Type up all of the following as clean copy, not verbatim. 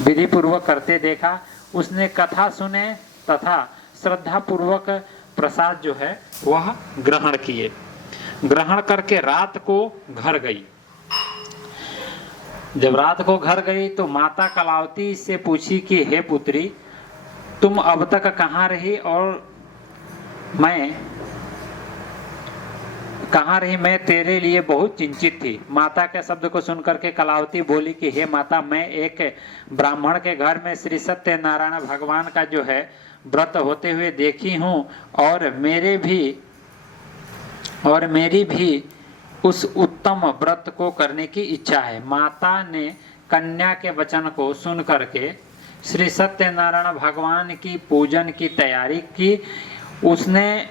विधि पूर्वक करते देखा। उसने कथा सुने तथा श्रद्धा पूर्वक प्रसाद जो है वह ग्रहण किए। ग्रहण करके रात को घर गई। जब रात को घर गई तो माता कलावती से पूछी कि हे पुत्री, तुम अब तक कहाँ रही और मैं कहाँ रही? मैं तेरे लिए बहुत चिंतित थी। माता के शब्द को सुनकर के कलावती बोली कि हे माता, मैं एक ब्राह्मण के घर में श्री सत्यनारायण भगवान का जो है व्रत होते हुए देखी हूँ और मेरी भी उस उत्तम व्रत को करने की इच्छा है। माता ने कन्या के वचन को सुन करके श्री सत्यनारायण भगवान की पूजन की तैयारी की। उसने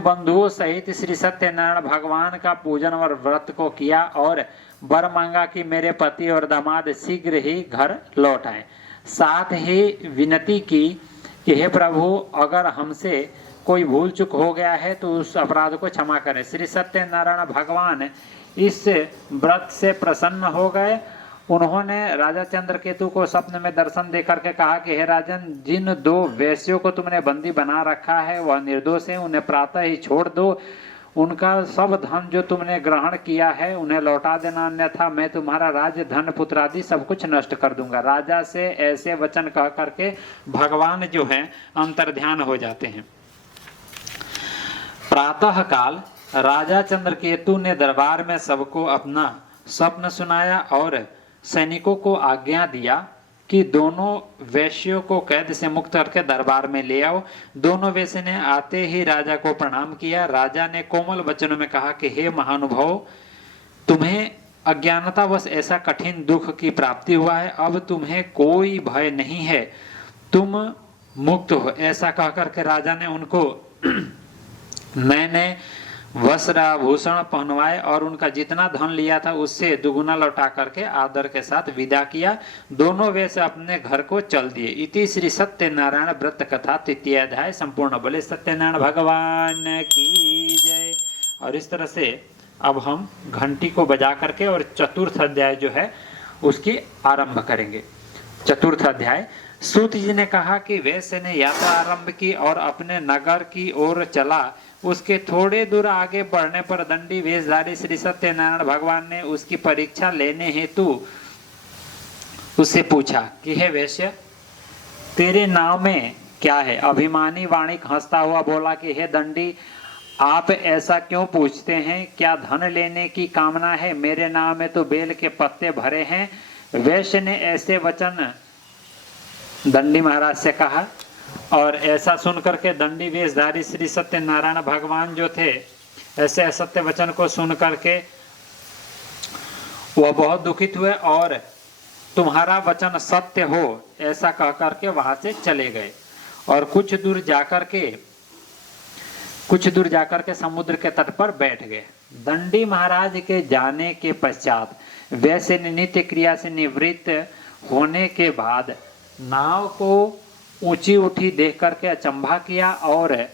बंधुओं सहित श्री सत्यनारायण भगवान का पूजन और व्रत को किया और वर मांगा कि मेरे पति और दामाद शीघ्र ही घर लौट आए। साथ ही विनती की कि हे प्रभु, अगर हमसे कोई भूल चूक हो गया है तो उस अपराध को क्षमा करें। श्री सत्यनारायण भगवान इस व्रत से प्रसन्न हो गए। उन्होंने राजा चंद्रकेतु को स्वप्न में दर्शन देकर के कहा कि हे राजन, जिन 2 वेश्यों को तुमने बंदी बना रखा है वह निर्दोष है, उन्हें प्रातः ही छोड़ दो। उनका सब धन जो तुमने ग्रहण किया है उन्हें लौटा देना, अन्यथा मैं तुम्हारा राज्य, धन, पुत्र आदि सब कुछ नष्ट कर दूंगा। राजा से ऐसे वचन कह करके भगवान जो है अंतर्ध्यान हो जाते हैं। प्रातः काल राजा चंद्रकेतु ने दरबार में सबको अपना स्वप्न सुनाया और सैनिकों को आज्ञा दिया कि दोनों वैश्यों को कैद से मुक्त करके दरबार में ले आओ। दोनों वैश्य ने आते ही राजा को प्रणाम किया। राजा ने कोमल वचनों में कहा कि हे महानुभाव, तुम्हें अज्ञानतावश ऐसा कठिन दुख की प्राप्ति हुआ है, अब तुम्हें कोई भय नहीं है, तुम मुक्त हो। ऐसा कह करके राजा ने उनको नए नए वस्त्र आभूषण पहनवाए और उनका जितना धन लिया था उससे दुगुना लौटा करके आदर के साथ विदा किया। दोनों वैसे अपने घर को चल दिए। इति श्री सत्यनारायण व्रत कथा 3 अध्याय संपूर्ण। बोले सत्यनारायण भगवान की जय। और इस तरह से अब हम घंटी को बजा करके और चतुर्थ अध्याय जो है उसकी आरंभ करेंगे। चतुर्थ अध्याय। सूत जी ने कहा कि वैश्य ने यात्रा आरंभ की और अपने नगर की ओर चला। उसके थोड़े दूर आगे बढ़ने पर दंडी वेशधारी श्री सत्यनारायण भगवान ने उसकी परीक्षा लेने हेतु उससे पूछा कि हे वैश्य, तेरे नाम में क्या है? अभिमानी वाणिक हंसता हुआ बोला कि हे दंडी, आप ऐसा क्यों पूछते हैं? क्या धन लेने की कामना है? मेरे नाम में तो बेल के पत्ते भरे हैं। वैश्य ने ऐसे वचन दंडी महाराज से कहा और ऐसा सुनकर के दंडी वेशधारी श्री सत्यनारायण भगवान जो थे, ऐसे असत्य वचन को सुन करके वह बहुत दुखित हुए और तुम्हारा वचन सत्य हो ऐसा कह करके वहां से चले गए और कुछ दूर जाकर के समुद्र के तट पर बैठ गए। दंडी महाराज के जाने के पश्चात वैसे नित्य क्रिया से निवृत्त होने के बाद नाव को ऊंची उठी देख करके अचंभा किया और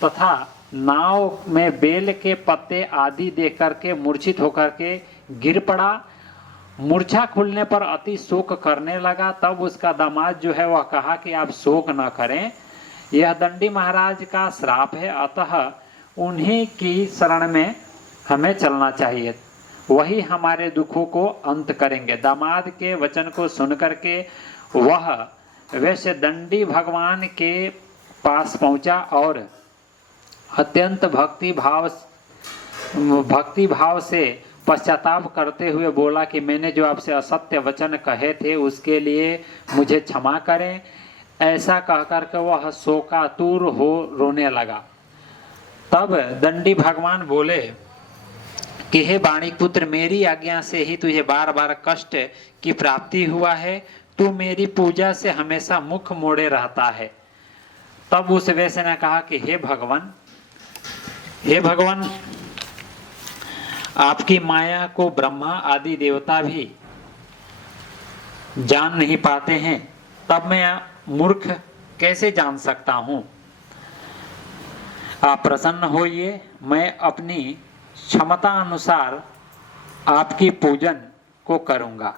तथा नाव में बेल के पत्ते आदि देख करके मूर्छित होकर के गिर पड़ा। मूर्छा खुलने पर अति शोक करने लगा। तब उसका दामाद जो है वह कहा कि आप शोक न करें, यह दंडी महाराज का श्राप है, अतः उन्हीं की शरण में हमें चलना चाहिए, वही हमारे दुखों को अंत करेंगे। दामाद के वचन को सुन करके वह वैसे दंडी भगवान के पास पहुंचा और अत्यंत भक्ति भाव से पश्चाताप करते हुए बोला कि मैंने जो आपसे असत्य वचन कहे थे उसके लिए मुझे क्षमा करें। ऐसा कहकर के वह शोकातुर हो रोने लगा। तब दंडी भगवान बोले कि हे वाणिक पुत्र, मेरी आज्ञा से ही तुझे बार बार कष्ट की प्राप्ति हुआ है, तू मेरी पूजा से हमेशा मुख मोड़े रहता है। तब उस वैश्य ने कहा कि हे भगवान, आपकी माया को ब्रह्मा आदि देवता भी जान नहीं पाते हैं, तब मैं मूर्ख कैसे जान सकता हूं? आप प्रसन्न होइए, मैं अपनी क्षमता अनुसार आपकी पूजन को करूंगा।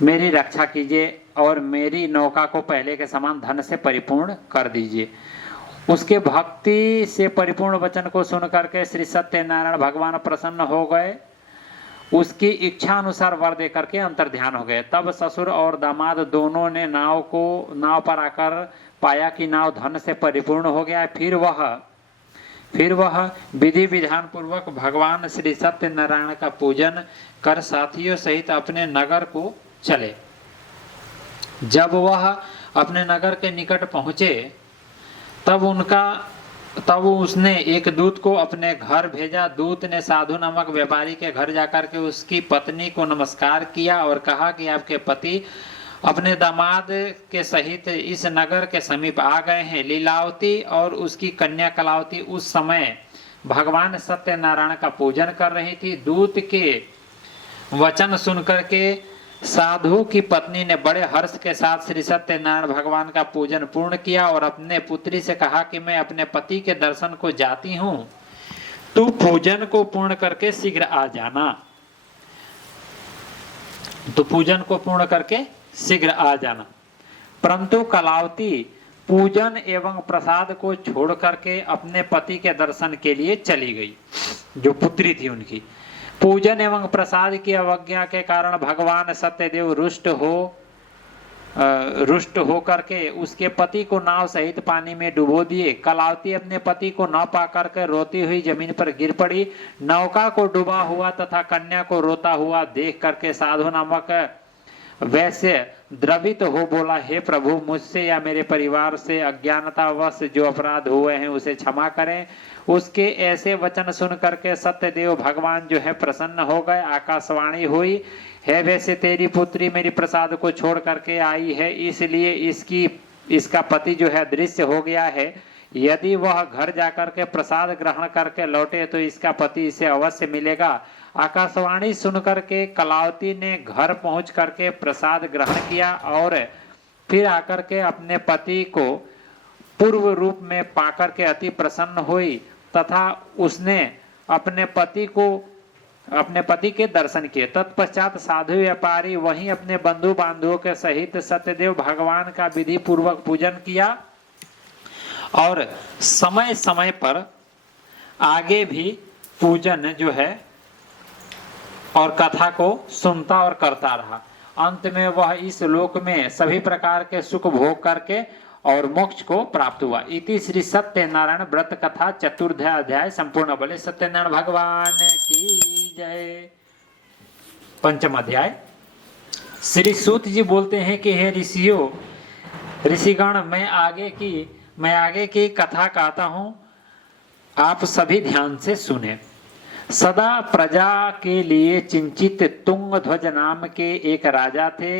मेरी रक्षा कीजिए और मेरी नौका को पहले के समान धन से परिपूर्ण कर दीजिए। उसके भक्ति से परिपूर्ण वचन को सुन करके श्री सत्यनारायण भगवान प्रसन्न हो गए, उसकी इच्छा अनुसार वर दे करके अंतर ध्यान हो गए। तब ससुर और दामाद दोनों ने नाव पर आकर पाया कि नाव धन से परिपूर्ण हो गया। फिर वह विधि विधान पूर्वक भगवान श्री सत्यनारायण का पूजन कर साथियों सहित अपने नगर को चले। जब वह अपने नगर के निकट पहुंचे तब उसने एक दूत को अपने घर भेजा। दूत ने साधु नामक व्यापारी के घर जाकर के उसकी पत्नी को नमस्कार किया और कहा कि आपके पति अपने दामाद के सहित इस नगर के समीप आ गए हैं। लीलावती और उसकी कन्या कलावती उस समय भगवान सत्यनारायण का पूजन कर रही थी। दूत के वचन सुनकर के साधु की पत्नी ने बड़े हर्ष के साथ श्री सत्यनारायण भगवान का पूजन पूर्ण किया और अपने पुत्री से कहा कि मैं अपने पति के दर्शन को जाती हूँ, तू पूजन को पूर्ण करके शीघ्र आ जाना। तो पूजन को पूर्ण करके शीघ्र आ जाना। परंतु कलावती पूजन एवं प्रसाद को छोड़ करके अपने पति के दर्शन के लिए चली गई, जो पुत्री थी उनकी। पूजन एवं प्रसाद की अवज्ञा के कारण भगवान सत्यदेव रुष्ट हो करके उसके पति को नाव सहित पानी में डुबो दिए। कलावती अपने पति को न पा करके रोती हुई जमीन पर गिर पड़ी। नौका को डूबा हुआ तथा कन्या को रोता हुआ देख करके साधु नामक वैसे द्रवित हो बोला, हे प्रभु, मुझसे या मेरे परिवार से अज्ञानतावश जो अपराध हुए हैं उसे क्षमा करें। उसके ऐसे वचन सुन करके सत्यदेव भगवान जो है प्रसन्न हो गए। आकाशवाणी हुई, है वैसे तेरी पुत्री मेरी प्रसाद को छोड़ करके आई है, इसलिए इसका पति जो है दृश्य हो गया है। यदि वह घर जाकर के प्रसाद ग्रहण करके लौटे तो इसका पति इसे अवश्य मिलेगा। आकाशवाणी सुनकर के कलावती ने घर पहुंच करके प्रसाद ग्रहण किया और फिर आकर के अपने पति को पूर्व रूप में पाकर के अति प्रसन्न हुई तथा उसने अपने पति के दर्शन किए। तत्पश्चात साधु व्यापारी वहीं अपने बंधु बांधवों के सहित सत्यदेव भगवान का विधि पूर्वक पूजन किया और समय समय पर आगे भी पूजन जो है और कथा को सुनता और करता रहा। अंत में वह इस लोक में सभी प्रकार के सुख भोग करके और मोक्ष को प्राप्त हुआ। इति श्री सत्यनारायण व्रत कथा चतुर्थ अध्याय संपूर्ण। बोले सत्यनारायण भगवान की जय। पंचम अध्याय। श्री सूत जी बोलते हैं कि हे ऋषिगण, मैं आगे की कथा कहता हूं, आप सभी ध्यान से सुने। सदा प्रजा के लिए चिंतित तुंगध्वज नाम के एक राजा थे।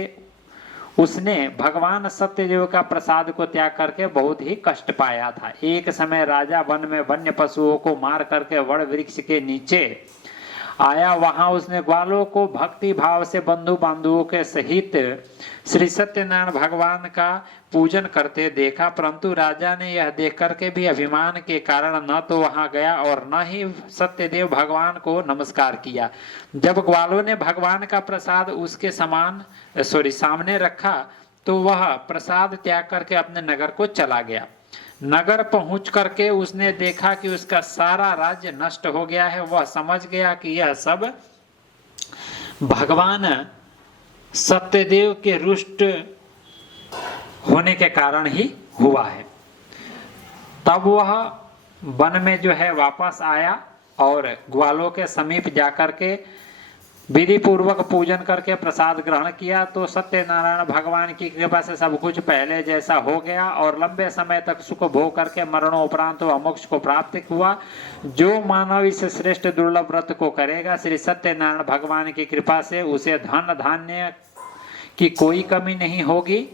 उसने भगवान सत्यदेव का प्रसाद को त्याग करके बहुत ही कष्ट पाया था। एक समय राजा वन में वन्य पशुओं को मार करके वड़ वृक्ष के नीचे आया। वहां उसने ग्वालों को भक्ति भाव से बंधु बांधवों के सहित श्री सत्यनारायण भगवान का पूजन करते देखा। परंतु राजा ने यह देख करके भी अभिमान के कारण न तो वहां गया और न ही सत्यदेव भगवान को नमस्कार किया। जब ग्वालों ने भगवान का प्रसाद उसके सामने रखा तो वह प्रसाद त्याग करके अपने नगर को चला गया। नगर पहुंच करके उसने देखा कि उसका सारा राज्य नष्ट हो गया है। वह समझ गया कि यह सब भगवान सत्यदेव के रुष्ट होने के कारण ही हुआ है। तब वह वन में जो है वापस आया और ग्वालों के समीप जाकर के विधि पूर्वक पूजन करके प्रसाद ग्रहण किया तो सत्यनारायण भगवान की कृपा से सब कुछ पहले जैसा हो गया और लंबे समय तक सुख भोग करके मरणोपरांत मोक्ष को प्राप्त हुआ। जो मानव इस श्रेष्ठ दुर्लभ व्रत को करेगा, श्री सत्यनारायण भगवान की कृपा से उसे धन धान्य की कोई कमी नहीं होगी।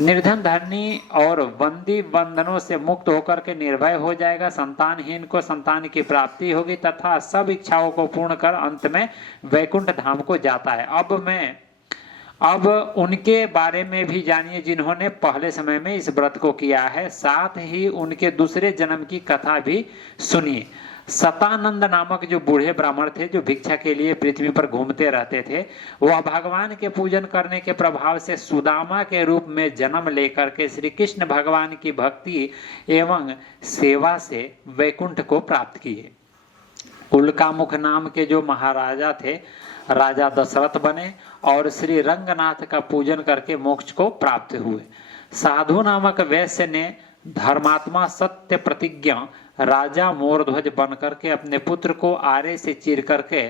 निर्धन धनी और बंदी बंधनों से मुक्त होकर के निर्भय हो जाएगा। संतानहीन को संतान की प्राप्ति होगी तथा सब इच्छाओं को पूर्ण कर अंत में वैकुंठ धाम को जाता है। अब उनके बारे में भी जानिए जिन्होंने पहले समय में इस व्रत को किया है, साथ ही उनके दूसरे जन्म की कथा भी सुनिए। सतानंद नामक जो बूढ़े ब्राह्मण थे जो भिक्षा के लिए पृथ्वी पर घूमते रहते थे, वह भगवान के पूजन करने के प्रभाव से सुदामा के रूप में जन्म लेकर के श्री कृष्ण भगवान की भक्ति एवं सेवा से वैकुंठ को प्राप्त किए। उल्कामुख नाम के जो महाराजा थे, राजा दशरथ बने और श्री रंगनाथ का पूजन करके मोक्ष को प्राप्त हुए। साधु नामक वैश्य ने धर्मात्मा सत्य प्रतिज्ञा राजा मोरध्वज बनकर के अपने पुत्र को आरे से चीर करके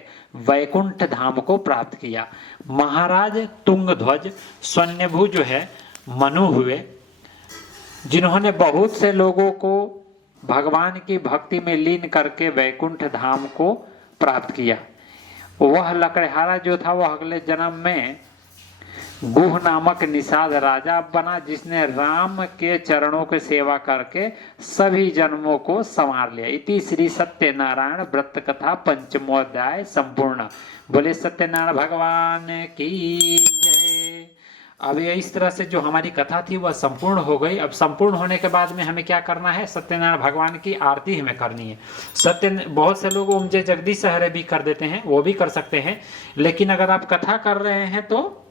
वैकुंठ धाम को प्राप्त किया। महाराज तुंगध्वज स्वयंभू जो है मनु हुए, जिन्होंने बहुत से लोगों को भगवान की भक्ति में लीन करके वैकुंठ धाम को प्राप्त किया। वह लकड़हारा जो था वह अगले जन्म में गुह नामक निषाद राजा बना, जिसने राम के चरणों की सेवा करके सभी जन्मों को संवार लिया। इति श्री सत्यनारायण व्रत कथा पंचमोध्याय संपूर्ण। बोले सत्यनारायण भगवान की जय। अब ये इस तरह से जो हमारी कथा थी वह संपूर्ण हो गई। अब संपूर्ण होने के बाद में हमें क्या करना है, सत्यनारायण भगवान की आरती हमें करनी है। बहुत से लोग ओम जय जगदीश हरे भी कर देते हैं, वो भी कर सकते हैं, लेकिन अगर आप कथा कर रहे हैं तो